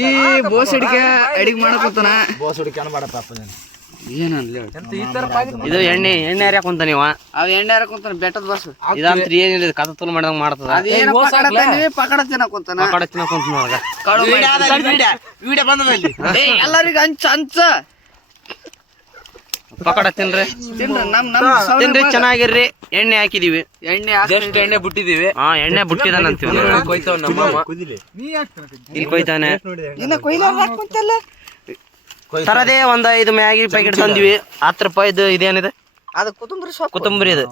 ಈ ಬೋಸಡಿಕೆ ಅಡಿಗೆ ಮಾಡಕತ್ತಾನ. ಇದು ಎಣ್ಣೆ ಹರಿಯಾಕ ಕುಂತ ನೀವ ಅವ್ ಎಣ್ಣೆ ಹರಕ್ ಕುಂತಾನ ಬೆಟ್ಟದ ಬಸ್. ಇದಂತ್ರಿ ಏನಿಲ್ಲ ಕಥ ತುಲ್ ಮಾಡ್ದಂಗ ಮಾಡ್ತದ. ಪಕಡ ತಿನ್ನಕ್ ಕುಂತಾನ. ಎಲ್ಲರಿಗ ಹಂಚ ಪಕೋಡ ತಿನ್ರಿ ತಿನ್ರಿ ಚೆನ್ನಾಗಿರ್ರಿ. ಎಣ್ಣೆ ಹಾಕಿದೀವಿ, ಎಣ್ಣೆ ಬಿಟ್ಟಿದೀವಿ. ಹಾ ಎಣ್ಣೆ ಬಿಟ್ಟಿದಾನಂತೀವಿ. ಇಲ್ಲಿ ಕೊಯ್ತಾನೆ. ತರದೇ ಒಂದ್ 5 ಮ್ಯಾಗಿ ಪ್ಯಾಕೆಟ್ ತಂದಿವಿ. 10 ರೂಪಾಯಿದು ಇದೇನಿದೆ ಅದು ಕೊತ್ತಂಬರಿ ಇದು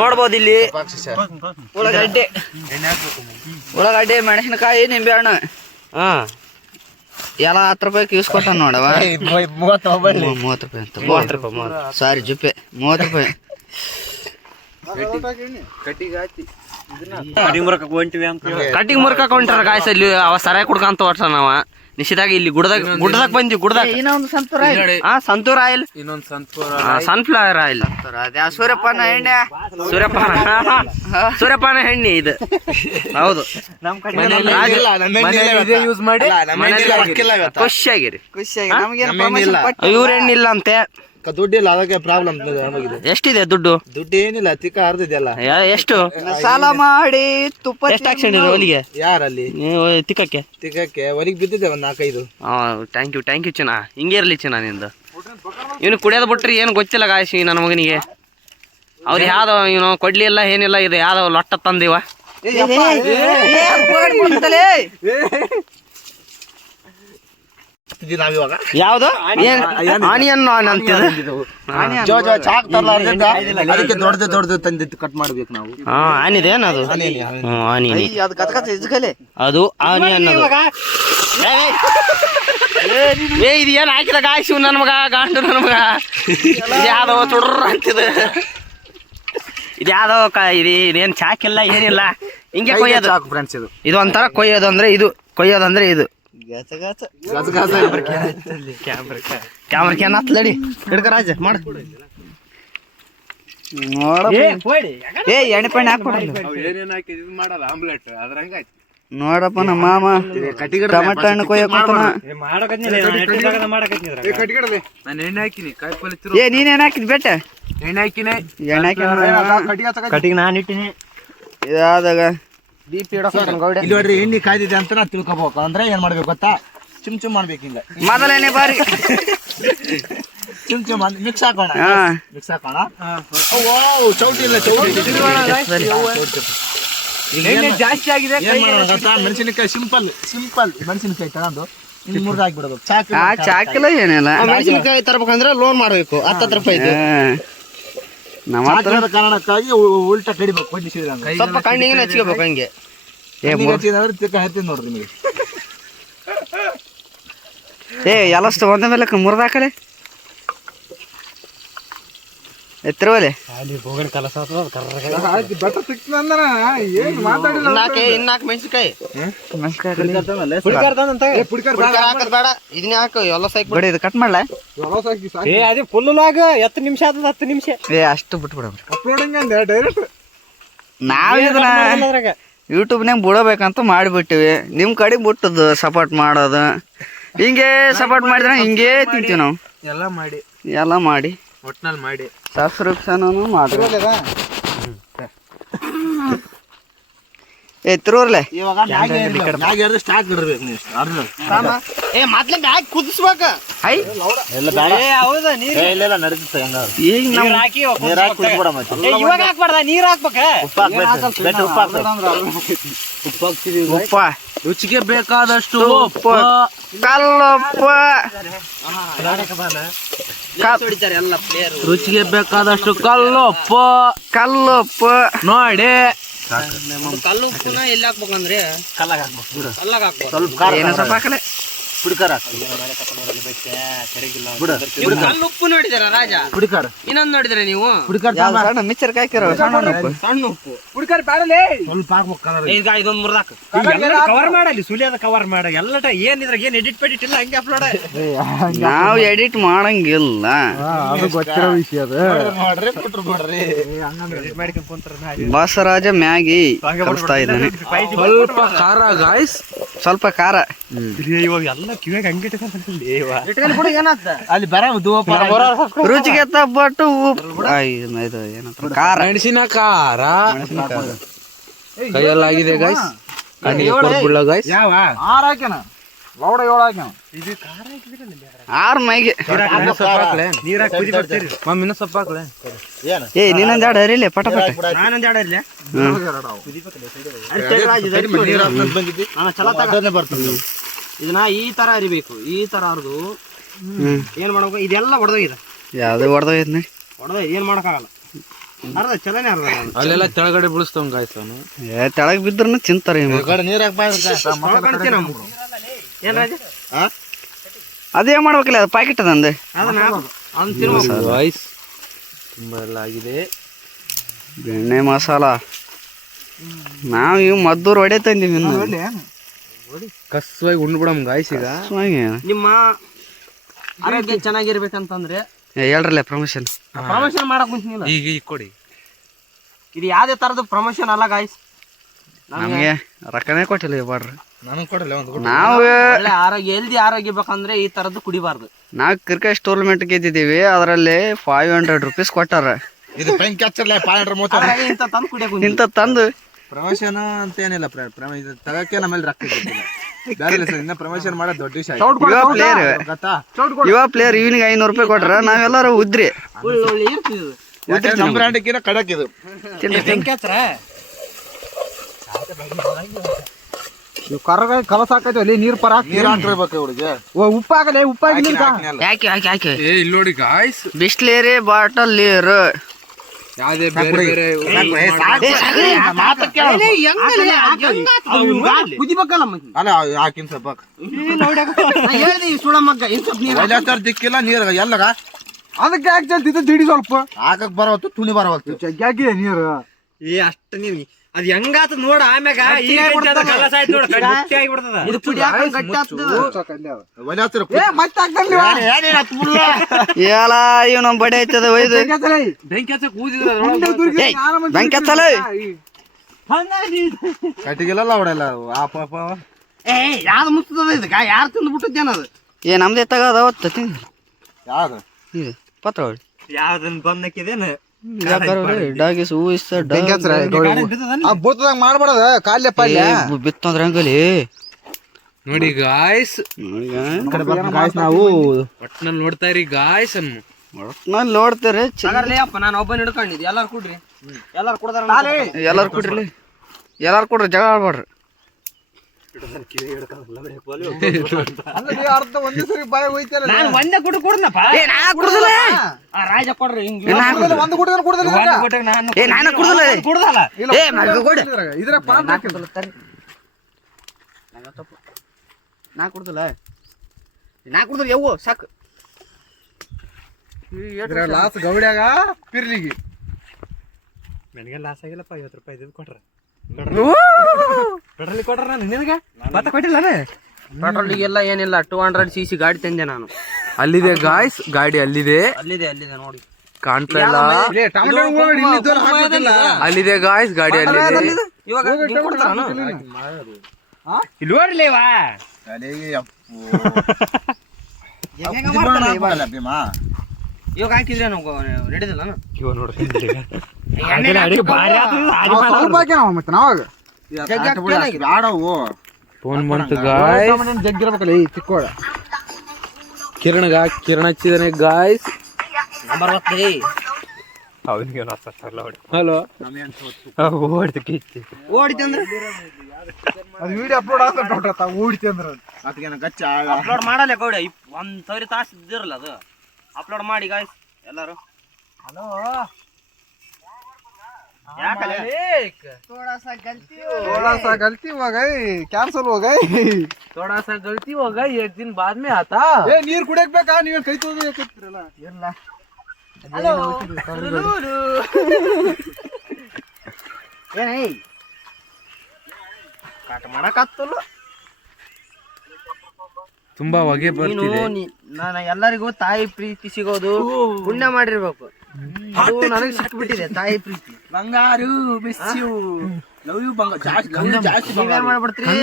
ನೋಡ್ಬೋದು. ಇಲ್ಲಿ ಉಳ್ಳಾಗಡ್ಡೆ ಮೆಣಸಿನಕಾಯಿ ನಿಂಬೆ ಹಣ್ಣು ಹಾ ಎಲ್ಲ 10 ರೂಪಾಯಿ ಯೂಸ್ ಕೊಟ್ಟಾನ ನೋಡವ. 30 ರೂಪಾಯಿ ಸಾರಿ ಜುಪ್ಪೆ 30 ರೂಪಾಯಿ. ಕಟ್ಟಿಂಗ್ ಮುರ್ಕಕ್ ಹೊಂಟಾರ ಗಾಯ್ಸ್. ಅಲ್ಲಿ ಅವ ಸರಾಯಿ ಕುಡ್ಕಂತ ಹೊಟ್ಟ ನಾವ ನಿಶ್ಚಿತಾಗಿ ಇಲ್ಲಿ ಗುಡ್ದಾಗ ಬಂದ್ವಿ. ಗುಡ್ದಾಗ ಇನ್ನೊಂದು ಸಂತೂರ್ ಆಯಿಲ್, ಸನ್ಫ್ಲವರ್ ಆಯಿಲ್, ಸೂರ್ಯಪಾನ ಎಣ್ಣೆ, ಸೂರ್ಯಪಾನ ಎಣ್ಣೆ ಇದು. ಹೌದು ಖುಷಿಯಾಗಿರಿ. ಇವ್ರ ಎಣ್ಣೆ ಇಲ್ಲ ಅಂತೆ, ದುಡ್ಡಿಲ್ಲ, ಅದಕ್ಕೆ ಪ್ರಾಬ್ಲಮ್. ಎಷ್ಟಿದೆ ದುಡ್ಡು? ಏನಿಲ್ಲ, ತಿಕ್ಕ ಅರ್ದಿದೆಯಲ್ಲ. ಎಷ್ಟು ಸಾಲ ಮಾಡಿ ತುಪ್ಪ ಎಷ್ಟು ಹಾಕ್ಸಿರಿ ಒಲಿಗೆ? ಯಾರಲ್ಲಿ ತಿಕ್ಕಕ್ಕೆ ಒಲಿಗೆ ಬಿದ್ದಿದೆ ಒಂದ್ 4-5. ಥ್ಯಾಂಕ್ ಯು ಚಿನ್ನ. ಹಿಂಗೆ ಇರ್ಲಿ ಚಿನ್ನ ನಿಂದು. ಇವನು ಕುಡಿಯೋದು ಬಿಟ್ರಿ ಏನು ಗೊತ್ತಿಲ್ಲ ಗಾಯಸಿ ನನ್ನ ಮಗನಿಗೆ. ಅವ್ರು ಯಾವ್ದೋ ಇವನು ಕೊಡ್ಲಿಲ್ಲ ಏನಿಲ್ಲ. ಇದು ಯಾವ್ದೋ ಲೊಟ್ಟ ತಂದಿವ. ಯಾವ್ದು ಆನಿಯನ್ ಅದಕ್ಕೆ ದೊಡ್ಡದು ತಂದಿತ್ತು ಕಟ್ ಮಾಡ್ಬೇಕು ನಾವು. ಆನಿದೆ ಏನದು? ಆನಿಯನ್ ಅದು ಆನಿಯನ್. ಇದು ಏನ್ ಹಾಕಿದ ಗಾಯ್ಸು ನನ್ ಮಗ, ಗಾಂಡು ನನ್ ಮಗ. ಇದ್ಯಾವ್ದೋ ಚುಡ್ರ ಅಂತಿದೆ. ಇದ್ಯಾವ್ದೋ ಇದೇನ್ ಚಾಕಿಲ್ಲ ಏನಿಲ್ಲ, ಹಿಂಗೆ ಕೊಯ್ಯೋದು ಫ್ರೆಂಡ್ಸ್. ಇದು ಒಂಥರ ಕೊಯ್ಯೋದು ಅಂದ್ರೆ ಇದು, ಕೊಯ್ಯೋದಂದ್ರೆ ಇದು. ಕ್ಯಾಮ್ರಾ ಕ್ಯಾನ್ ಹತ್ಲಡಿ ಹಿಡ್ಕ ರಾಜ ಮಾಡ. ಎಣ್ಣೆ ಪಣ್ಣೆ ಹಾಕ್ಬಿಡ್ರಿ ನೋಡಪ್ಪ. ನಮ್ಮ ಮಾಮ ಟಮಾಟ ಹಣ್ಣು ಕೊಯ್ಯಕ್ ನೀನೇನ್ ಹಾಕಿದ್ ಬೆಟ್ಟ? ಎಣ್ಣೆ ಹಾಕಿನಿ. ಕಟ್ಟಿಗೆ ನಾನು ಇಟ್ಟಿನಿ. ಇದಾದಾಗ ಇಲ್ಲಿ ನೋಡ್ರಿ, ಎಣ್ಣೆ ಕಾಯ್ದಿದೆ ಅಂತ ನಾ ತಿಳ್ಕೊಬೇಕು. ಅಂದ್ರೆ ಏನ್ ಮಾಡ್ಬೇಕು ಗೊತ್ತಾ? ಚುಮ್ ಮಾಡ್ಬೇಕು. ಹಿಂಗ ಮೊದಲನೇ ಬಾರಿ ಚುಮ್ ಮಿಕ್ಸ್ ಹಾಕೋಣ. ಚೌಟಿ ಇಲ್ಲ, ಜಾಸ್ತಿ ಆಗಿದೆ. ಮೆಣಸಿನಕಾಯಿ ಸಿಂಪಲ್ ಮೆಣಸಿನಕಾಯಿ ತಗೊಂಡು ಇನ್ನು ಮುರ್ದು ಹಾಕ್ಬಿಡೋದು. ಚಾಕಿಲ್ಲ ಏನಿಲ್ಲ. ಮೆಣಸಿನಕಾಯಿ ತರ್ಬೇಕಂದ್ರೆ ಲೋನ್ ಮಾಡ್ಬೇಕು 10 ರೂಪಾಯಿ. ನಮ್ಮ ಕಾರಣಕ್ಕಾಗಿ ಉಲ್ಟಾ ಕಡಿಬೇಕು. ಸ್ವಲ್ಪ ಕಣ್ಣಿಗೆ ಹಚ್ಕೋಬೇಕು ಹಂಗೆ. ನೋಡ್ರಿ ನಿಮಗೆ ಎಲ್ಲಷ್ಟು ಒಂದ ಮೇಲೆ ಮುರಿದಾಕಲೆ ಎತ್ತರವಲೆ ಇನ್ನಾಕ ಮೆಣಸಿನಕಾಯಿ ಬೇಡ, ಇದನ್ನ ಹಾಕು. ಎಲ್ಲ ಸೈಕ್ ಬಿಡಿ, ಇದು ಕಟ್ ಮಾಡ್ಲ. ಅದೇ ಫುಲ್ ಲಾಗ್ 10 ನಿಮಿಷ ಆದ. 10 ನಿಮಿಷ ಅಷ್ಟು ಬಿಟ್ಬಿಡ. ನಾವ್ ಇದನ್ನ ಯೂಟ್ಯೂಬ್ನಾಗ ಬಿಡಬೇಕಂತ ಮಾಡಿಬಿಟ್ಟಿವಿ. ನಿಮ್ ಕಡೆ ಬಿಟ್ಟದ್ದು ಸಪೋರ್ಟ್ ಮಾಡೋದು. ಹಿಂಗೆ ಸಪೋರ್ಟ್ ಮಾಡಿದ್ರೆ ಹಿಂಗೇ ತಿಂತೀವಿ ನಾವು. ಎಲ್ಲ ಮಾಡಿ ಒಟ್ನಲ್ಲಿ ಮಾಡಿ ಸಬ್ಸ್ಕ್ರಿಪ್ಷನ್ ಮಾಡ್ರಿ. ಎತ್ತರೂರ್ಲೆ ಸ್ಟಾಕ್ ಇಡ್ಬೇಕು ನೀವು. ಕುದಿಸ್ಬೇಕ. ಉಪ್ಪ ರುಚಿಗೆ ಬೇಕಾದಷ್ಟು ಉಪ್ಪು, ಕಲ್ಲುಪ್ಪ, ರುಚಿಗೆ ಬೇಕಾದಷ್ಟು ಕಲ್ಲುಪ್ಪು ನೋಡಿ. ಕಲ್ಲುಪ್ಪನ ಎಲ್ಲಿ ಹಾಕ್ಬೇಕಂದ್ರೆ ಸ್ವಲ್ಪ ಏನು ಸ್ವಲ್ಪ ಹಾಕಲೆ. ಕುಡಿಕಾರ ಕಲ್ಲು ಉಪ್ಪು ನೋಡಿದಾರ ರಾಜ ಕುಡಿಕಾರ ಇನ್ನೊಂದ್ ನೋಡಿದ್ರೆ ನೀವು ಕುಡಿಕಾರ ಸಣ್ಣ ಮಿಕ್ಸರ್ ಹಾಕಿರೋ ಸಣ್ಣ ಉಪ್ಪು. ಸಣ್ಣ ಉಪ್ಪು ಕುಡಿಕಾರ ಬ್ಯಾಡಲೇ ಸ್ವಲ್ಪ ಹಾಕ್ಬೇಕು ಕಲರ್ ಈಗ ಇದೊಂದ್ ಮುರ್ದಾಕ ಕವರ್ ಮಾಡಲಿ ಸುಲಿಯದ ಕವರ್ ಮಾಡ ಎಲ್ಲ ಏನಿದ್ರ ಏನ್ ಎಡಿಟ್ ಪೆಡಿಟ್ ಇಲ್ಲ ಹಂಗೆ ಅಪ್ಲೋಡ್ ನಾವು ಎಡಿಟ್ ಮಾಡಂಗಿಲ್ಲ. ಅದು ಗೊತ್ತಿರೋ ವಿಷಯ ಅದು ನೋಡ್ರಿ ಬಿಟ್ರು ನೋಡ್ರಿ ಎಡಿಟ್ ಮಾಡ್ಕೊಂಡ್ ಕುಂತ್ರ ಬಸವರಾಜ ಮ್ಯಾಗಿ ಕಲಿಸ್ತಾ ಇದ್ದಾನೆ. ಸ್ವಲ್ಪ ಖಾರ ಗಾಯ್ಸ್, ಸ್ವಲ್ಪ ಖಾರ. ಇವಾಗ ಎಲ್ಲ ಕಿವ್ಯಾಗ ಹಂಗೆ ಅಲ್ಲಿ ಬರ ರುಚಿಗೆ ತಪ್ಪಟ್ಟು ಉಪ್ಪು ಇದು ಏನಂತ ಖಾರ. ಮೆಣಸಿನ ಖಾರ ಕೈಯಲ್ಲಾಗಿದೆ ಗಾಯ್ಸ್. ಕಣ್ಣಿಗೆ ಕೊರ್ಬುಳ್ಳ ಗಾಯ್ಸ್. ಯಾವ 6 ಹಾಕ್ಯಾನ ಲೌಡ 7 ಹಾಕ್ಯಾನ. ಇದು 6 ಮೈಗೆ ನೀರಾಗ ಕುದಿ ಬರ್ತೀರಿ ಮಮ್ಮಿನ ಸೊಪ್ಪು ಹಾಕ್ಲೆ. ಏನು ಏ ನೀನೊಂದು ಎರಡು ಹರಿಲೆ ಪಟ ಪಟ. ನಾನೊಂದ್ ಆಡ ಇರ್ಲಿ ಬರ್ತದೆ ಇದನ್ನ ಈ ತರ ಅರಿಬೇಕು. ಈ ತರ ಅರ್ದು ಏನ್ ಮಾಡ್ಬೇಕು, ಇದೆಲ್ಲ ಹೊಡೆದೋಗಿದೆ. ಯಾವ್ದು ಹೊಡೆದೋಯ್ತು ನೋಡಿ. ಹೊಡೆದ ಏನ್ ಮಾಡಕ್ಕಾಗಲ್ಲ. ಅರ್ಧ ಚಲನೆ ಅರ್ಧ ಅಲ್ಲೆಲ್ಲ ಕೆಳಗಡೆ ಬೀಳಿಸ್ತವ್ ಗಾಯ್ಸ್ ಅವನು. ಏ ತೆಳಗ್ ಬಿದ್ರೂ ಚಿಂತಾರೆ ನೀರಾಗ ಏನ್ ರಾಜ ಅದೇ ಮಾಡ್ಬೇಕಲ್ಲ, ಅದು ಪ್ಯಾಕೆಟ್ ಅದಂದೆ. ಅದನ್ನ ಅದನ್ನ ತಿನ್ಬೇಕು. ಗಾಯ್ಸ್ ತುಂಬಾ ಎಲ್ಲ ಆಗಿದೆ. ಬೆಣ್ಣೆ ಮಸಾಲ ನಾವು ಇವ್ ಮದ್ದೂರು ಹೊಡೆ ತಂದೀವಿ. ಇನ್ನು ಕಸ್ವಾಗಿ ಉಂಡ್ಬಿಡಮ್ ಗಾಯ್ಸ್. ಈಗ ನಿಮ್ಮ ಆರೋಗ್ಯ ಚೆನ್ನಾಗಿರ್ಬೇಕಂತಂದ್ರೆ ಹೇಳ್ರಲ್ಲ ಪ್ರಮೋಷನ್. ಪ್ರಮೋಷನ್ ಮಾಡಕ್ ಮುಂಚಿನಿಲ್ಲ. ಈಗ ಕೊಡಿ. ಇದು ಯಾವ್ದೇ ತರದ ಪ್ರಮೋಷನ್ ಅಲ್ಲ ಗಾಯ್ಸ್. ನಮಗೆ ರೊಕ್ಕನೇ ಕೊಟ್ಟಿಲ್ಲ ಬಾಡ್ರಿ. ನನಗೆ ಕೊಡಲ್ಲ ಒಂದು ನಾವು ಒಳ್ಳೆ ಆರೋಗ್ಯ ಹೆಲ್ದಿ ಆರೋಗ್ಯ ಬೇಕಂದ್ರೆ ಈ ತರದ್ದು ಕುಡಿಬಾರ್ದು. ನಾವು ಕ್ರಿಕೆಟ್ ಟೂರ್ನಮೆಂಟ್ ಗೆದ್ದಿದ್ದೀವಿ. ಅದರಲ್ಲಿ 500 ರೂಪೀಸ್ ಕೊಟ್ಟಾರ. ಇದು ಬೆಂಕಿ ಹಚ್ಚರ್ಲೆ 500 ಅದ್ರಾಗೆ ಇಂಥ ತಂದು ಕುಡಿಯಕ್ ಇಂಥ ತಂದು ಪ್ರಮೋಷನ್ ಅಂತ ಏನಿಲ್ಲ ಇದು ತಗಕ್ಕೆ ನಮ್ಮಲ್ಲಿ ರೊಕ್ಕ ಇನ್ನ ಪ್ರಮೋಷನ್ ಮಾಡೋದು ದೊಡ್ಡ ವಿಷಯ. ಯುವ ಪ್ಲೇಯರ್ ಇವನಿಗೆ 500 ರೂಪಾಯಿ ಕೊಟ್ರ ನಾವೆಲ್ಲರೂ ಉದ್ರಿ ಒಳ್ಳೆ ಇರ್ತದೆ. ನಮ್ಮ ಬ್ರ್ಯಾಂಡ್ಕಿನ್ನ ಕಡಕ್ ಇದು ಕರಗ ಕಲಸ ಹಾಕೈತಿ ಅಲ್ಲಿ ನೀರ್ ಪರ ನೀರ್ ಹಾಕಿರ್ಬೇಕು ಇವಳಿಗೆ. ಉಪ್ಪಾಗಲೇ ಉಪ್ಪಾಗಿ ಯಾಕೆ ಯಾಕೆ ಯಾಕೆ ಏ ಇಲ್ಲಿ ನೋಡಿ ಗಾಯ್ಸ್, ಬಿಸ್ಲೇರಿ ಬಾಟಲ್ ನೀರು ಯಾವ್ದೇ ಬೇರೆ ಬೇರೆ ಕುದಿಬೇಕಲ್ಲ ಅಲ್ಲ ಹಾಕಿನ್ ಸ್ವಲ್ಪ ಹೇಳ್ದಿ ಸುಳಮಗ್ಗ ಇನ್ ಸ್ವಲ್ಪ ನೀರು ದಿಕ್ಕಿಲ್ಲ ನೀರ್ ಎಲ್ಲಗ ಅದಕ್ಕೆ ಯಾಕೆ ಚಲ್ತಿದ್ದು ದಿಡಿ ಸ್ವಲ್ಪ ಹಾಕಕ್ ಬರವತ್ತು ತುಣಿ ಬರವತ್ತು ಜಗ್ಗಾಗಿದೆ ನೀರು. ಅಷ್ಟು ನೀರು ಅದ್ ಹೆಂಗಾತ ನೋಡ ಆಮ್ಯಾಗ ಇದು ಪುಡಿ ಹಾಕೊಂಡ್ ಗಟ್ಟಿ ಆಗ್ತದ. ಎಲ್ಲ ಇವ್ ನಮ್ ಬಡಿ ಐತದ ಒಯ್ದು ಬೆಂಕಿ ಹಚ್ಚಕ್ ಊದಿದ್ರ ಬೆಂಕಿ ಹಚ್ಚಲ. ಕಟ್ಟಿಗೆಲ್ಲ ಹೊಡೆಯಲ್ಲ ಯಾವ್ದು ಮುಸ್ತದ ಇದಕ್ಕ ಯಾರು ತಿಂದು ಬಿಟ್ಟದ್ದೇನದು. ಏ ನಮ್ದೇ ತಗದ ಅವತ್ತು ತಿಂಗ ಯಾವ್ದು ಇದು ಪತ್ರ ಹೊಡಿ ಯಾವ್ದನ್ ಬಂದಕ್ಕಿದೇನು ಡಾಗಿಸ್ ಹೂವಿಸ್ತ ಬೋತದಾಗ ಮಾಡ್ಬಾರ್ದ ಕಾಲ್ಯ ಪಾಲ್ಯ ಬಿತ್ತಂದ್ರ ಹಂಗಲಿ ನೋಡಿ ಗಾಯ್ಸ್. ನಾವು ಒಟ್ನಲ್ಲಿ ನೋಡ್ತಾ ಇರಿ ಗಾಯ್ಸ್ ಅನ್ನು. ಒಟ್ನಲ್ಲಿ ನೋಡ್ತಾರೆ. ಅಪ್ಪ ನಾನು ಒಬ್ಬನ ಹಿಡ್ಕೊಂಡಿದ್ದೆ. ಎಲ್ಲಾರು ಕುಡ್ರಿ, ಎಲ್ಲಾರು ಕುಡ್ದಾರ. ಎಲ್ಲಾರು ಕುಡ್ರಿ, ಎಲ್ಲಾರು ಕುಡ್ರಿ, ಜಗಳ ಆಡ್ಬಾಡ್ರಿ. ಅರ್ಧ ಒಂದೇ ಸರಿ ಬಾಯ ಹೋಯ್ತಲ್ಲ. ನಾನು ಒಂದೇ ಕುಡಿ ಕುಡ್ದಪ್ಪ. ರಾಜ ಕೊಡ್ರಿ ಹಿಂಗ ಒಂದು ಕುಡಿದ್ರೆ ಕುಡಿದ್ರೆ ನಾನು ಕುಡ್ದಲ್ಲ ಕುಡ್ದಲ್ಲ. ಇದ್ರ ಪರ ನಾ ಕುಡ್ದಲ್ಲ, ನಾ ಕುಡ್ದ್ರ ಯವ್ವ ಸಾಕು. ಲಾಸ್ ಗೌಡ್ಯಾಗ ಪಿರ್ಲಿಗಿ ನನಗೆ ಲಾಸ್ ಆಗಿಲ್ಲಪ್ಪ. 50 ರೂಪಾಯಿ ಇದು ಕೊಟ್ರ ಪೆಟ್ರೋಲ್ ಕೊಟ್ರ. ನಾನು ನಿನಗೆ ಮತ್ತೆ ಕೊಟ್ಟಿಲ್ಲ. ಪೆಟ್ರೋಲಿಗೆಲ್ಲ ಏನಿಲ್ಲ. 200cc ಗಾಡಿ ತಂದೆ ನಾನು. ಅಲ್ಲಿದೆ ಗಾಯ್ಸ್ ಗಾಡಿ, ಅಲ್ಲಿದೆ ಅಲ್ಲಿದೆ ಅಲ್ಲಿದೆ ನೋಡಿ, ಕಾಣ್ತಾ ಇಲ್ಲ. ಅಲ್ಲಿದೆ ಗಾಯ್ಸ್ ಗಾಡಿ, ಅಲ್ಲಿದೆ. ಇವಾಗ ಇಲ್ಲಿ ನೋಡ್ಲೇವಾ ಇವಾಗ ಹಾಕಿದ್ರೆ ನಡಿದಿಲ್ಲ. ಮತ್ತೆ ನಾವಾಗ ಬ್ಯಾಡವು ಫೋನ್ ಬಂತು ಗಾಯ್ಸ್. ಜಗ್ಗಿರ್ಬೇಕಲ್ಲ ಈ ಚಿಕ್ಕೋಳ ಕಿರಣ ಹಚ್ಚಿದಾನೆ ಗಾಯ್ಸ್. ಹಲೋ ಓಡಿತಂದ್ರೆ ಅದು ವಿಡಿಯೋ ಅಪ್ಲೋಡ್ ಆಗ್ತಾ ಓಡಿತಿ ಅಂದ್ರೆ ಅದಕ್ಕೆ ಗಚ್ಚ ಅಪ್ಲೋಡ್ ಮಾಡಲ್ಲ ಗೌಡ. 1,000 ತಾಸು ಇದ್ದಿರಲ್ಲ ಅದು. ಅಪ್ಲೋಡ್ ಮಾಡಿ ಗಾಯ್ಸ್ ಎಲ್ಲಾರು. थोड़ा सा गलती हो गई ಕ್ಯಾನ್ಸಲ್ हो गई थोड़ा सा गलती हो गई एक दिन बाद में आता ಏ ನೀರ್ ಕುಡಿಯಕ್ ಬೇಕಾ ನೀವ್ ಕೈ ತೊಳ್ದಿರಲ್ಲ ಇಲ್ಲ ಹಲೋ ಏನೇ ಕಾಟ ಮಾಡಕತ್ತಲ್ಲ ತುಂಬಾ ಹೊಗೆ ಬರ್ತಿದೆ ನಾನು ಎಲ್ಲರಿಗೂ ತಾಯಿ ಪ್ರೀತಿ ಸಿಗೋದು ಪುಣ್ಯ ಮಾಡಿರ್ಬೇಕು ಅದು ನನಗೆ ಸಿಕ್ಬಿಟ್ಟಿದೆ ತಾಯಿ ಪ್ರೀತಿ ಬಂಗಾರು ಮಿಸ್ ಯು ಲವ್ ಯು ಜಾಸ್ತಿ ನೀವೇನ್ ಮಾಡ್ಬಿಡ್ತೀರಿ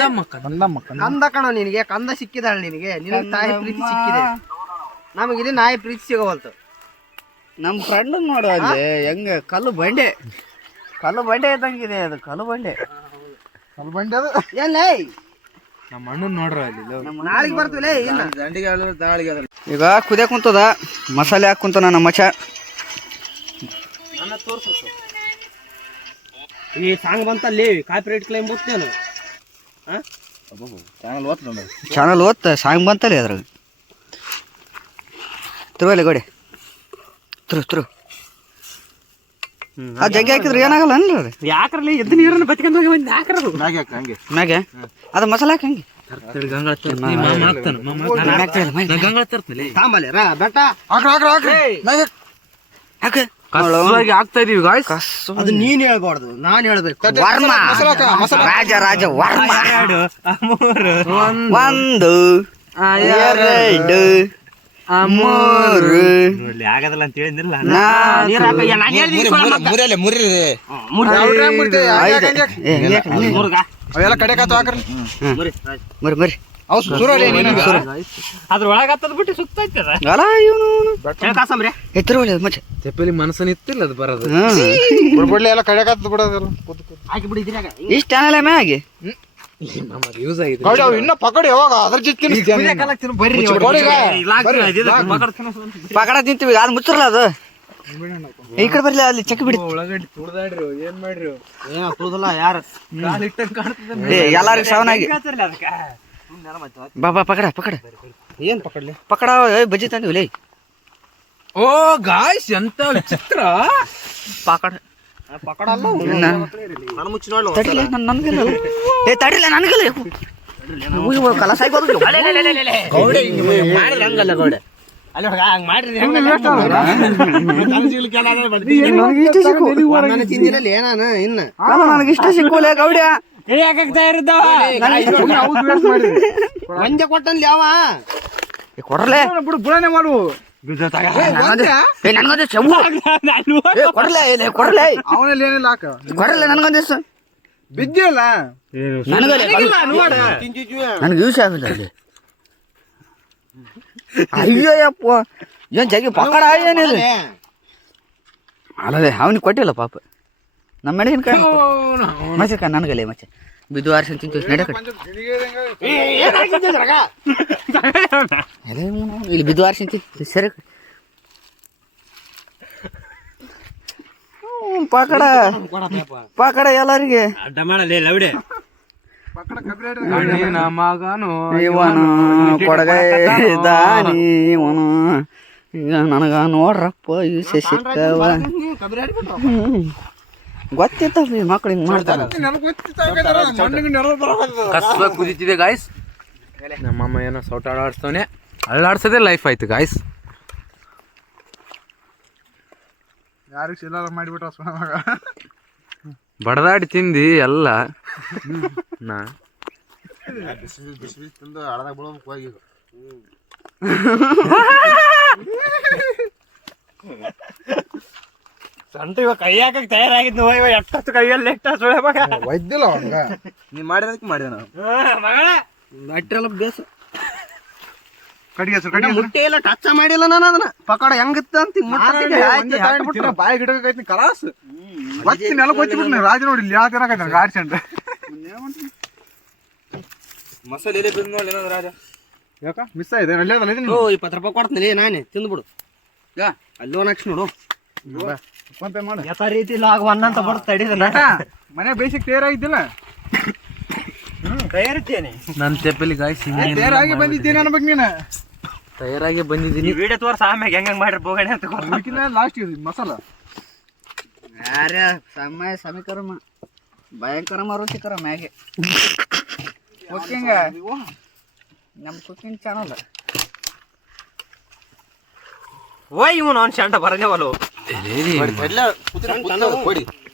ಕಂದ ಕಣ ನಿನಗೆ ಕಂದ ಸಿಕ್ಕಿದಾಳ ನಿನಗೆ ತಾಯಿ ಪ್ರೀತಿ ಸಿಕ್ಕಿದೆ ನಮಗಿಲ್ಲಿ ನಾಯಿ ಪ್ರೀತಿ ಸಿಗೋವಲ್ತು ನಮ್ಮ ಫ್ರೆಂಡ್ ನೋಡು ಅಲ್ಲಿ ಹೆಂಗ ಕಲ್ಲು ಬಂಡೆ ಇದ್ದಂಗಿದೆ ಅದು ಕಲ್ಲು ಬಂಡೆ ಅದು ಏನ್ ನಮ್ಮ ಅಣ್ಣನ್ ನೋಡ್ರ ಅಲ್ಲಿ ನಾಳೆಗೆ ಬರ್ತೀವಿ ದಂಡಿಗೆ ತಾಳಿಗೆ ಈಗ ಕುದಿಯ ಕುಂತದ ಮಸಾಲೆ ಹಾಕುಂತ ನಮ್ಮ ಮಚ ಈ ಸಾಂಗ್ ಬಂತಲ್ಲಿ ಕಾಪಿರೇಟ್ ಕ್ಲೈಮ್ ಬುತ್ತೇನು ಚಾನಲ್ ಓದ್ತ ಸಾಂಗ್ ಬಂತಲ್ಲ ಅದ್ರಾಗ ತಿರುವಲ್ಲಿ ಗೋಡೆ ತಿರು ಆ ಜಗ್ಗಿ ಹಾಕಿದ್ರೆ ಏನಾಗಲ್ಲ ಅನ್ರಿ ಯಾಕ್ರಲ್ಲಿ ಎದ್ದು ನೀರನ್ನು ಬತ್ಕೊಂಡು ಹೋಗಿ ಒಂದು ಯಾಕ್ರದು ಹಂಗೆ ಮ್ಯಾಗೆ ಅದು ಮಸಾಲೆ ಹಾಕಿ ಹಂಗೆ ತಾಂಬಲೆ ರಾ ಬೆಟ್ಟ ಹಾಕ ಆಗ್ತಾ ಇದೀವಿ ಗಾಯ್ಸ್ ಅದು ನೀನ್ ಹೇಳ್ಬಾರ್ದು ನಾನ್ ಹೇಳ್ಬೇಕು ವರ್ಮ ರಾಜ ವರ್ಮ ಒಂದು ಎರಡು ಮೂರು ಆಗದಲ್ಲ ಅಂತ ಹೇಳಿದ್ನಿಲ್ಲ ಅವೆಲ್ಲ ಕಡೆ ಕಾತು ಹಾಕ್ರಿ ಮರಿ ಅದ್ರ ಒಳಗ ಹತ್ತದ್ ಬಿಟ್ಟು ಸುತ್ತೈತದ ಅಲ್ಲ ಇವನು ಕಾಸಂಬ್ರಿ ಎತ್ತರವಲ್ಲ ಮಚ್ಚ ತೆಪ್ಪಲಿ ಮನಸ್ಸನ್ನ ಇತ್ತಿಲ್ಲ ಅದು ಬರೋದು ಬಿಡ್ಬಿಡ್ಲಿ ಎಲ್ಲ ಕಡೆ ಕಾತು ಬಿಡೋದಲ್ಲ ಹಾಕಿ ಬಿಡಿದ್ರಾಗ ಇಷ್ಟ ಚಾನಲ್ ಮ್ಯಾಗೆ ಯೂಸ್ ಆಗಿದೆ ಗೌಡ ಅವು ಇನ್ನ ಪಕಡಿ ಯಾವಾಗ ಅದ್ರ ಜೊತೆ ಪಕಡ ತಿಂತೀವಿ ಅದು ಮುಚ್ಚರಲ್ಲ ಅದು ಈ ಕಡೆ ಬರ್ಲಿ ಅಲ್ಲಿ ಚೆಕ್ ಬಿಡಿ ಒಳಗಡೆ ತುಡ್ದಾಡ್ರಿ ಏನ್ ಮಾಡ್ರಿ ತುಳಿದಲ್ಲ ಯಾರು ಕಾಲ್ ಇಟ್ಟಂಗ್ ಕಾಣ್ತದೆ ಎಲ್ಲಾರಿಗೆ ಸಾವನಾಗಿ ಬಾ ಪಕಡ ಏನ್ ಪಕಡ್ಲಿ ಪಕಡ ಬಜ್ಜಿ ತಂದಿವಿ ಓ ಗಾಯ್ಸ್ ಎಂತ ವಿಚಿತ್ರ ಪಕಡ ಪಕಡ ಅಲ್ಲ ನಾನು ಮುಚ್ಚಿ ನೋಡ್ಲು ತಡಿಲ್ಲ ನನಗಿಲ್ಲ ತಡಿಲ್ಲ ನನಗಿಲ್ಲ ಕಲಸ ಆಗೋದು ಗೌಡೆ ಮಾಡಿದ್ರೆ ಹಂಗಲ್ಲ ಗೌಡೆ ಅಲ್ಲಿ ಹಂಗ ಮಾಡ್ರಿ ತಿಂದಿನಲ್ಲಿ ನಾನು ಇನ್ನ ನನಗಿಷ್ಟ ಸಿಕ್ಕುಲೆ ಗೌಡ್ಯ ಒಂದೇ ಕೊಟ್ಟನ್ಲಿ ಯಾವ ಕೊಡ್ರಲೆ ಬಿಡು ಬುಡನೆ ಮಾಡು ನನ್ಗೊಂದು ಚೆಂಬು ಕೊಡ್ರಲೆ ಅವನಲ್ಲಿ ಏನಿಲ್ಲ ಹಾಕ ಕೊಡ್ರಲೆ ನನ್ಗೊಂದಿಷ್ಟು ಬಿದ್ದಿಲ್ಲ ನನಗೆ ಯೂಸ್ ಆಗಿಲ್ಲ ಅಲ್ಲಿ ಅಯ್ಯೋಯಪ್ಪ ಏನ್ ಜಗಿ ಪಕಡ ಏನಿಲ್ಲ ಅಲ್ಲದೆ ಅವನಿಗೆ ಕೊಟ್ಟಿಲ್ಲ ಪಾಪ ನಮ್ಮ ಮೆಣಸಿನ್ಕಾಯಿ ಮಚ್ಚಕ್ಕ ನನಗಲ್ಲೇ ಮಚ್ಚ ಬಿದ್ದು ಆರಿಸಿ ತಿಂತು ನಡೆ ಕಡೆ ಇಲ್ಲಿ ಬಿದ್ದು ಆರಿಸಿ ತಿಂತು ಸರಿ ಪಕಡ ಎಲ್ಲರಿಗೆ ಅಡ್ಡ ಮಾಡಲೇ ಲೌಡೆ ಕಣ್ಣಿನ ಮಗನು ಇವನು ಕೊಡಗೈದಾನಿ ಇವನು ಈಗ ನನಗ ನೋಡ್ರಪ್ಪ ಈ ಸಿಕ್ಕವ ಗೊತ್ತಿತ್ತ ಮಕ್ಳು ಹಿಂಗ್ ಮಾಡ್ತಾರ ಕಸ ಕುದಿತಿದೆ ಗಾಯ್ಸ್ ನಮ್ಮಮ್ಮ ಏನೋ ಸೌಟ ಆಡ್ಸ್ತವನೆ ಅಳ್ಳಾಡ್ಸೋದೇ ಲೈಫ್ ಆಯ್ತು ಗಾಯ್ಸ್ ಯಾರಿಗೆ ಶಿಲಾರ ಮಾಡಿಬಿಟ್ಟ ಬಡದಾಡಿ ತಿಂದಿ ಎಲ್ಲ ನಾ ಬಿಸಿ ತಿಂದು ಹಳದಾಗ ಬಿಡೋದಕ್ಕೆ ಹೋಗಿ ಸಂತ ಇವಾಗ ಕೈ ಹಾಕಕ್ ತಯಾರಾಗಿದ್ದು ಇವಾಗ ಎಷ್ಟೊತ್ತು ಕೈಯಲ್ಲಿ ಎಷ್ಟ ವೈದ್ಯಲ್ಲ ಅವಂಗ ನೀ ಮಾಡಿದಕ್ಕೆ ಮಾಡಿದೆ ನಾವು ಮಗಳ ಅಟ್ರೆಲ್ಲ ಬೇಸ ಕಡಿಗೆ ಹೆಸರು ಮುಟ್ಟೆ ಎಲ್ಲ ಟಚ್ ಮಾಡಿಲ್ಲ ನಾನು ಅದನ್ನ ಪಕೋಡ ಹೆಂಗಿತ್ತು ಅಂತ ಬಾಯಿ ಗಿಡಕೈತಿ ಕಲಾಸ್ ಒತ್ತಿ ನೆಲ ಗೊತ್ತಿಬಿಟ್ಟು ರಾಜ ನೋಡಿ ಇಲ್ಲಿ ಯಾವ ತಿನ್ನಕೈತಿ ಗಾಡಿ ಸೆಂಟ್ ಮಸಾಲೆ ಎಲೆ ಬಂದು ನೋಡಿ ರಾಜ ಯಾಕ ಮಿಸ್ ಆಯ್ತು ಅಲ್ಲೇ ಅದಲ್ಲ ಓ 20 ರೂಪಾಯಿ ಕೊಡ್ತೀನಿ ನಾನೇ ತಿಂದ್ಬಿಡು ಅಲ್ಲಿ ಒಂದು ಹಾಕ್ಸಿ ನೋಡು ಫೋನ್ ಪೇ ಮಾಡು ಯಥ ರೀತಿ ಲಾಗ್ ಅಂತ ಬರುತ್ತೆ ತಡಿದನ ಮನೆ ಬೇಸಿಕ್ ತಯಾರಾಗಿದ್ದಿಲ್ಲ ತಯಾರಿದ್ದೇನೆ ನನ್ನ ತೆಪ್ಪಲಿ ಗಾಯ್ಸ್ ತಯಾರಾಗಿ ಬಂದಿದ್ದೇನೆ ಅನ್ಬೇಕು ನೀನು ತಯಾರಾಗಿ ಬಂದಿದ್ದೀನಿ ವಿಡಿಯೋ ತೋರ್ಸ ಆಮ್ಯಾಗ ಹೆಂಗ್ ಮಾಡ್ರಿ ಬೋಗಣೆ ಅಂತ ಲಾಸ್ಟ್ ಮಸಾಲ ಕಾರ್ಯ ಸಮಯ ಸಮೀಕರಮ ಭಯಂಕರ ರುಚಿಕರ ಮ್ಯಾಗೆ ಕುಕ್ಕಿಂಗ್ ನಮ್ಮ ಕುಕ್ಕಿಂಗ್ ಚಾನಲ್ ಓಯ್ ಇವನು ಅವ್ನು ಶಂಟ ಬರನೇವಲು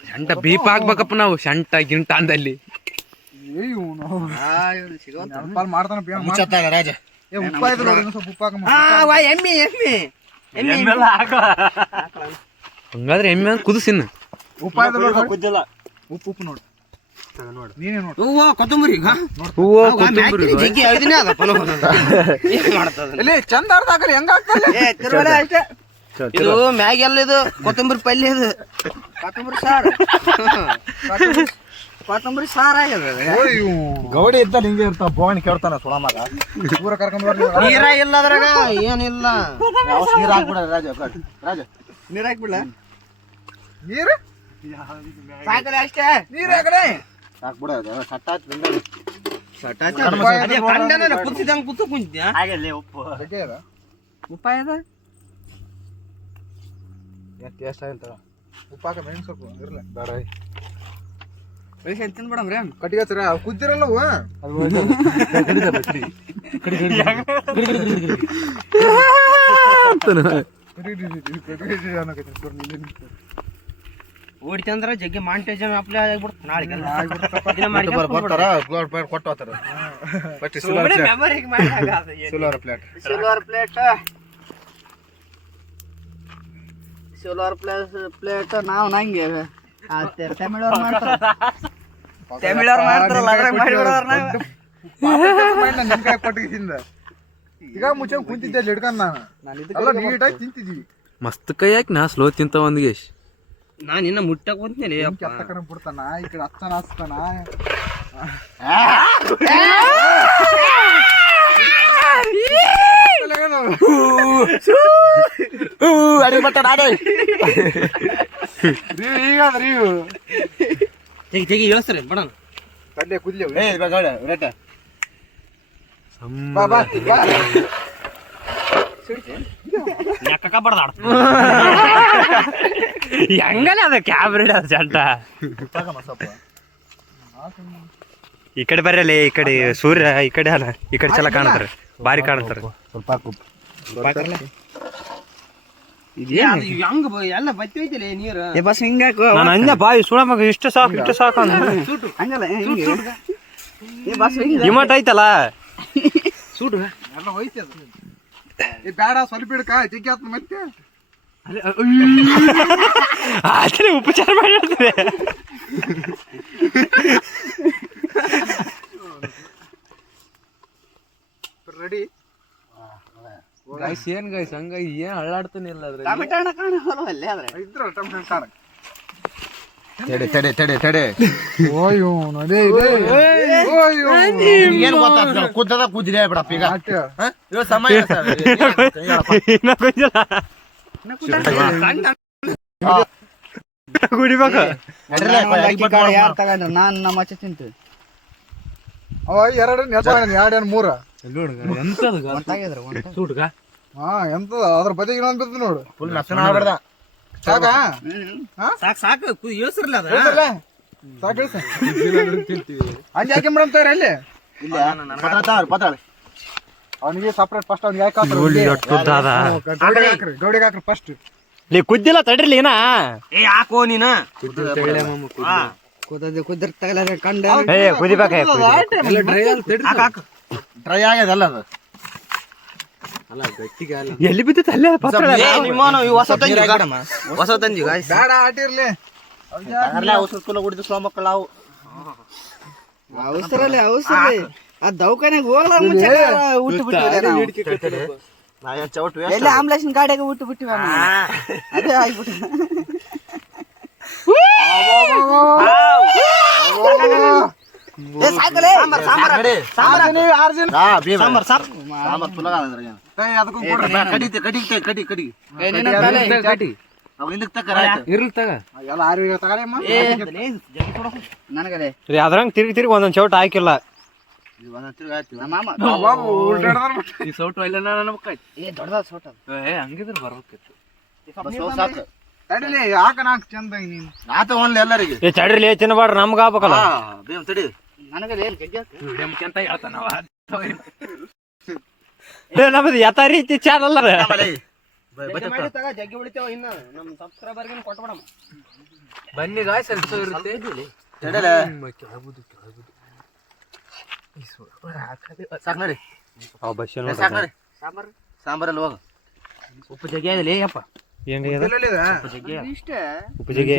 ಶಂಟ ಬೀಪ ಹಾಕ್ಬೇಕಪ್ಪ ನಾವು ಶಂಟ ಗಿಂಟ ಅಂದಲ್ಲಿ ಮುಚ್ಚತ್ತಾಗ ರಾಜ ಎಮ್ಮಿ ಎಮ್ಮಿ ಹಂಗಾದ್ರೆ ಎಮ್ಮೆ ಕುದಿಸಿನ ಹೂವು ಕೊತ್ತಂಬರಿ ಹೂವು ಕೊತ್ತಂಬರಿ ಚಂದ ಅರ್ಧಾಕ್ರಿ ಹೆಂಗ ಅಷ್ಟೇ ಇದು ಮ್ಯಾಗೆಲ್ಲ ಇದು ಕೊತ್ತಂಬರಿ ಪಲ್ಯ ಇದು ಕೊತ್ತಂಬರಿ ಸಾರು ಕೊತ್ತಂಬರಿ ಸಾರು ಆಗ್ಯದ ಗೌಡಿ ಇದ್ದ ಹಿಂಗೆ ಇರ್ತಾವ ಬೋಣಿ ಕೇಳ್ತಾನ ಸುಳ ಮಗ ಪೂರ ಕರ್ಕೊಂಡ್ ಬರ್ಲಿ ನೀರ ಇಲ್ಲ ಅದ್ರಾಗ ಏನಿಲ್ಲ ನೀರ್ ಹಾಕ್ಬಿಡ ರಾಜ ರಾಜ ನೀರ್ ಹಾಕ್ಬಿಡ್ಲ ನೀರು ಸಾಕಲೆ ಅಷ್ಟೇ ನೀರ್ ಯಾಕಡೆ ಹಾಕ್ಬಿಡ ಸಟ್ಟಾಚ್ ಕುದಿಸಿದಂಗ ಕುತ್ತು ಕುಂತಿದ್ಯಾ ಉಪ್ಪಾಯ ಟೇಸ್ಟ್ ಆಗಿರ್ತಾವ ಉಪ್ಪಾಕ ಮೇನ್ ಸ್ವಲ್ಪ ಇರ್ಲ ಬೇಡ ತಿಂದ್ಬಿಡಮ್ರಿ ಕಟ್ಟಿಗೆ ಹಚ್ಚಿರ ಕುದ್ದಿರಲ್ಲವು ಓಡಿತಂದ್ರ ಜಗ್ಗಿ ಮಾಂಟೇಜನ್ ಅಪ್ಲೈ ಆಗ್ಬಿಡ್ತು ನಾಳೆಗೆ ಬರ್ತಾರ ಕೊಟ್ಟು ಹೋಗ್ತಾರ ಸಿಲ್ವರ್ ಪ್ಲೇಟ್ ಸಿಲ್ವರ್ ಪ್ಲೇಟ್ ನಾವು ನಂಗೆ ತಮಿಳವ್ರು ಮಾಡ್ತಾರಲ್ಲ ಅದ್ರಾಗ ಮಾಡಿಬಿಡೋರ್ ನಿಮ್ ಕೈ ಪಟ್ಟಿಗೆ ಈಗ ಮುಚ್ಚ ಕುಂತಿದ್ದೆ ಹಿಡ್ಕೊಂಡ್ ನಾನು ನೀಟಾಗಿ ತಿಂತಿದ್ವಿ ಮಸ್ತ್ ಕೈ ಹಾಕಿ ನಾ ಸ್ಲೋ ತಿಂತ ಒಂದಿಗೆ ನಾನು ಇನ್ನ ಮುಟ್ಟಕ್ ಬಂತೀನಿ ಕೆತ್ತಕನ ಬಿಡ್ತಾನ ಈ ಕಡೆ ಹಚ್ಚನ ಹಚ್ತಾನ ತೆಗಿ ಹೇಳ್ಸ್ರಿ ಬಡ ಕಡ್ಲೆ ಕುದ್ಲಿ ರೇಟ ಬಡದಾಡ ಹೆಂಗಲ್ಲ ಅದ ಕ್ಯಾಬ್ರೆಡ್ ಅದ ಜಂಟ ಈ ಕಡೆ ಬರಲಿ ಈ ಕಡೆ ಸೂರ್ಯ ಈ ಕಡೆ ಅಲ್ಲ ಈ ಕಡೆ ಚಲ ಕಾಣ್ತಾರೆ ಬಾರಿ ಕಾಣ್ತಾರೆ ಸ್ವಲ್ಪ ಹಂಗ ಎಲ್ಲ ಬತ್ತಿ ಹೋಯ್ತಿಲ್ಲ ನೀರು ಬಸ್ ಹಿಂಗಾಕು ನಾನು ಅಂದ ಬಾಯಿ ಸುಳ ಮಗ ಇಷ್ಟು ಸಾಕು ಹಂಗಲ್ಲ ಬಸ್ ಇಮಟ್ ಐತಲ್ಲ ಸೂಟು ಎಲ್ಲ ಹೋಯ್ತು ಅದು ಬೇಡ ಸ್ವಲ್ಪ ಹಿಡ್ಕ ಜಗ್ಗಿ ಆತ್ ಮತ್ತೆ ಆದ್ರೆ ಉಪಚಾರ ಮಾಡಿರ್ತದೆ ರೆಡಿ ಗೈಸ್ ಏನ್ ಗೈಸ್ ಹಂಗ ಏನ್ ಹಳ್ಳಾಡ್ತಾನೆ ಇಲ್ಲ ಅದ್ರ ಟೊಮೆಟೊ ಹಣ್ಣು ಕಾಣಲ್ಲ ಅಲ್ಲೇ ಆದ್ರೆ ಇದ್ರ ಟೊಮೆಟೊ ಕಾಣ ತಡೆ ಓಯ್ಯೋ ನಡೆ ಓಯ್ಯೋ ಏನು ಗೊತ್ತಾಗ್ತದ ಕುದ್ದದ ಕುದ್ದಿದೆ ಬಿಡಪ್ಪ ಈಗ ಇವ ಸಮಯ ಕುಡಿಬೇಕು ಯಾರು ತಗೊಂಡ್ರ ನಾನು ನಮ್ಮ ಅಚ್ಚ ತಿಂತೀವಿ ಅವ ಎರಡು ಮೂರ ಸೂಟ್ಗ ಹಾ ಎಂತದ ಅದ್ರ ಬದಿಗೆ ಇನ್ನೊಂದು ಬಿದ್ದು ನೋಡು ಫುಲ್ ನಸನ ಆಗ್ಬೇಡ ಸಾಕ ಸಾಕು ಇಳಿಸ್ರಲ್ಲ ಅದ ಸಾಕು ಇಳಿಸ ಹಂಗೆ ಹಾಕಿ ಮೇಡಮ್ ತಗೋರಿ ಅಲ್ಲಿ ಅವನಿಗೆ ಸಪ್ರೇಟ್ ಫಸ್ಟ್ ಅವ್ನಿಗೆ ಗೌಡಿಗೆ ಹಾಕ್ರಿ ಫಸ್ಟ್ ಕುದ್ದಿಲ್ಲ ತಡ್ರಿಲಿ ಏನ ಏ ಹಾಕೋ ನೀನ ಕುದ್ರ ತಗಲ ಕಂಡ ಡ್ರೈ ಆಗ್ಯದಲ್ಲ ಅದು ಎಲ್ಲಿ ಬಿದ್ದಿತ್ತು ಅಲ್ಲೇ ಹೊಸ ತಂಜಿ ಬೇಡ ಆಟಿರ್ಲಿ ಕುಡಿದು ಸ್ಲೋ ಮಕ್ಕಳು ನಾವು ಅವಸರಲ್ಲಿ ಆ ದವಾಖಾನೆಗೆ ಹೋಗಲ್ಲ ಮುಂಚೆ ಊಟ ಬಿಟ್ಟು ಎಲ್ಲ ಆಂಬ್ಲೇಷನ್ ಗಾಡಿಯಾಗ ಊಟ ಬಿಟ್ಟಿವ ಅದೇ ಆಗ್ಬಿಟ್ಟು ಅದ್ರಂಗ್ ತಿರುಗಿ ಒಂದೊಂದ್ ಚೌಟ ಹಾಕಿಲ್ಲ ಈ ಸೌಟು ಇಲ್ಲ ದೊಡ್ಡದ ಸೋಟ ಹಂಗಿದ್ರೆ ಬರ್ಬೇಕಿತ್ತು ತಡಿಲಿ ಹಾಕನ ಹಾಕ್ ಚಂದ ನೀನು ಆತ ಒಂದ್ ಎಲ್ಲರಿಗೆ ಏ ಚಡ್ರಿ ತಿನ್ನಬಾಡ್ರಿ ನಮ್ಗ ಆಗ್ಬೇಕಲ್ಲ ಬೇಮ್ ತಡಿ ನನಗಲ್ಲ ಏನ್ ಗಡ್ಡಿ ಅಂತ ಹೇಳ್ತಾನವ ನಮ್ದು ಯಥ ರೀತಿ ಚಾನಲ್ ಅದ ಜಗ್ಗಿ ಉಳಿತೇವ ಇನ್ನ ನಮ್ ಸಬ್ಸ್ಕ್ರೈಬರ್ಗೆ ಕೊಟ್ಬಿಡಮ್ಮ. ಬನ್ನಿ ಗಾಯ್ಸ್ ಅಲ್ಸೋ ಇರುತ್ತೆ ಸಾಕ್ ನೋಡಿ ಅವ್ ಬಸ್ ಸಾಕ್ ನೋಡಿ ಸಾಂಬಾರಲ್ಲಿ ಹೋಗ ಉಪ್ಪು ಜಗ್ಗಿ ಅದಲ್ಲ ಅಪ್ಪ ಇಷ್ಟೇ ಉಪ್ಪು ಜಗ್ಗೆ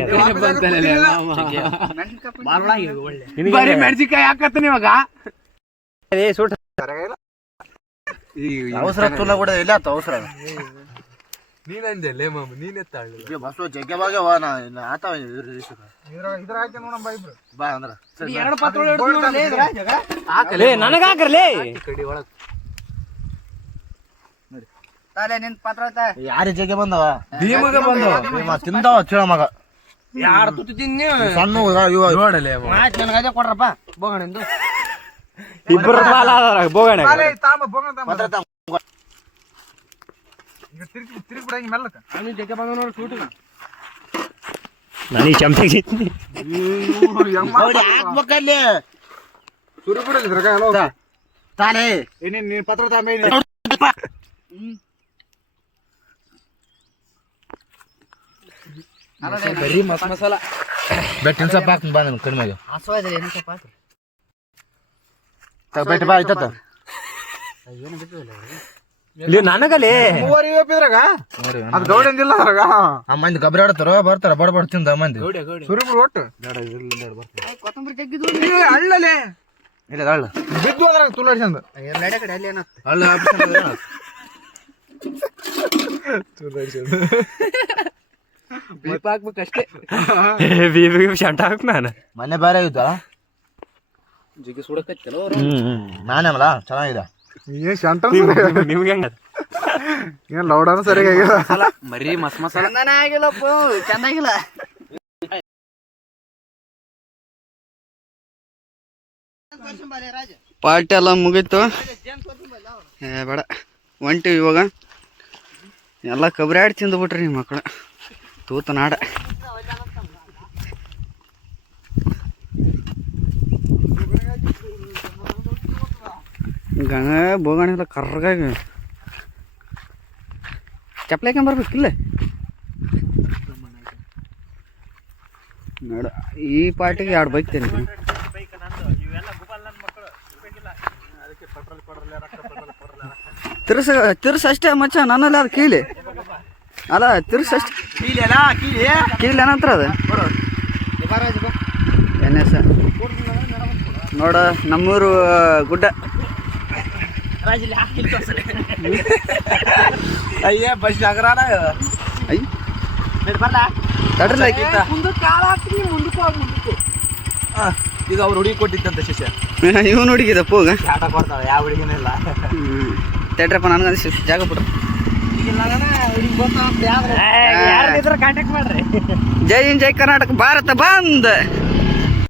ಬರೀ ಮೆಣಸಿನ್ಕಾಯಿ ಹಾಕತ್ತೀನಿ ಇವಾಗ ಸುಟ್ ಅವಸರ ತುಲ್ಲ ಕೂಡ ಇಲ್ಲ ಆತ ಅವಸರ ನೀನಂದೆ ಲೇ ಮಾಮ ನೀನೇ ತಾಳ್ಲಿಲ್ಲ ಬಸ್ ಜಗ್ಗವಾಗವ ಆತಾವ ಬಾ ಅಂದ್ರ ಎರಡು ಪಾತ್ರೆ ಹಾಕಲೇ ನನಗ ಹಾಕ್ರಲೇ ಕಡಿ ಒಳಗ್ ತಾಲೆ ನಿನ್ ಪಾತ್ರ ಆಯ್ತಾ ಯಾರಿ ಜಗ್ಗೆ ಬಂದವ ಭೀಮಗ ಬಂದವ ತಿಂದವ ಚೀಳ ಮಗ ಯಾರು ತುತ್ತು ತಿನ್ನಿ ಸಣ್ಣ ನೋಡಲೇ ಮಾತ್ ನನಗೆ ಅದೇ ಕೊಡ್ರಪ್ಪ ಬೋಗಣಿಂದು ಇಬ್ಬರ ಪಾಲ ಅದಾರ ಬೋಗಣ ಅವನು ಜಗ್ಗೆ ಬಂದ ನೋಡಿ ಸೂಟಿ ನನಗೆ ಚಮಚಿ ಹಾಕ್ಬೇಕಲ್ಲಿ ತಾನೇ ನೀನ್ ಪತ್ರ ತಾಂಬೆ ಬರೀ ಮಸಾಲ ಬೆಟ್ಟಿನ ಸೊಪ್ಪು ಹಾಕ್ತೀನಿ ಬಾ ನಿಮ್ಗೆ ಕಡಿಮೆಗೆ ಹಸುವಾದ್ರೆ ಏನು ಸ್ವಲ್ಪ ಹಾಕ್ರಿ. ಬೆಟ್ಟ ಬಾ ಆಯ್ತತ್ತ ನನಗಲೇ ಅದು ಗೌಡಿಂದಿಲ್ಲ ಆ ಮಂದಿ ಗಬ್ರಿ ಆಡ್ತಾರ ಬರ್ತಾರ ಬಡ ಬಡ ತಿಂದ ಮಂದಿ ಕೊತ್ತಂಬರಿ ಜಗ್ಗಿದ್ದು ಹಳ್ಳಲೆ ಇಲ್ಲ ಹಳ್ಳ ಬಿದ್ದು ಅದ್ರಾಗ ತುಲಾಡ್ಸಂದ ಎರಡೆ ಕಡೆ ಅಲ್ಲಿ ಏನತ್ತ ಹಳ್ಳ ಬೀಪ ಹಾಕ್ಬೇಕಷ್ಟೇ ಬೀಬಿ ಶಂಟ ಹಾಕ್ ನಾನು ಮನೆ ಬೇರೆ ಆಗಿದ್ದ ಜಿಗಿ ಸುಡಕತ್ತಲ್ಲ ನಾನೇ ಅಲ್ಲ ಚೆನ್ನಾಗಿದೆ ನಿಮ್ಗೆ ಹೆಂಗ ಏನ್ ಲೌಡಾನು ಸರಿಯಾಗಿ ಮರಿ ಮಸಾಲ ಚಂದನೇ ಆಗಿಲ್ಲಪ್ಪ ಚಂದಾಗಿಲ್ಲ ಪಾರ್ಟಿ ಎಲ್ಲ ಮುಗೀತು ಬೇಡ ಹೊಂಟಿವಿ ಇವಾಗ ಎಲ್ಲ ಕಬ್ರಿ ಆಡಿ ತಿಂದು ಬಿಟ್ರಿ ನಿಮ್ಮ ಮಕ್ಕಳು ತೂತ ನಾಡ ಗಂಗ ಬೋಗಾಣಿ ಎಲ್ಲ ಕರ್ಗಾಗಿ ಚಪ್ಪಲಿ ಹಾಕೊಂಬರ್ಬೇಕಿಲ್ಲ ನೋಡ ಈ ಪಾರ್ಟಿಗೆ 2 ಬೈಕ್ ತಿಂತೀನಿ ತಿರ್ಸ ಅಷ್ಟೇ ಮಚ್ಚ ನನ್ನಲ್ಲಿ ಅದು ಕೀಲಿ ಅಲ್ಲ ತಿರ್ಸ ಅಷ್ಟೇ ಕೀಲಿ ಏನಂತರ ಅದು NS ನೋಡ ನಮ್ಮೂರು ಗುಡ್ಡ ಅಯ್ಯ ಬಸ್ ನಗರಾನ ಐ ತಡ್ರಲ್ಲ ಈಗ ಅವ್ರು ಹುಡುಗಿ ಕೊಟ್ಟಿದ್ದಂತ ಶಿಷ್ಯ ಇವ್ ನೋಡಿಗಿದಪ್ಪ ಹೋಗ ಆಟ ಕೊಡ್ತಾವ ಯಾವ ಹುಡುಗಿನೂ ಇಲ್ಲ ತಡ್ರಪ್ಪ ನನಗೆ ಜಾಗ ಬಿಡ್ರಿ ಕಾಂಟ್ಯಾಕ್ಟ್ ಮಾಡ್ರಿ ಜೈ ಹಿಂದ್ ಜೈ ಕರ್ನಾಟಕ ಭಾರತ ಬಂದ್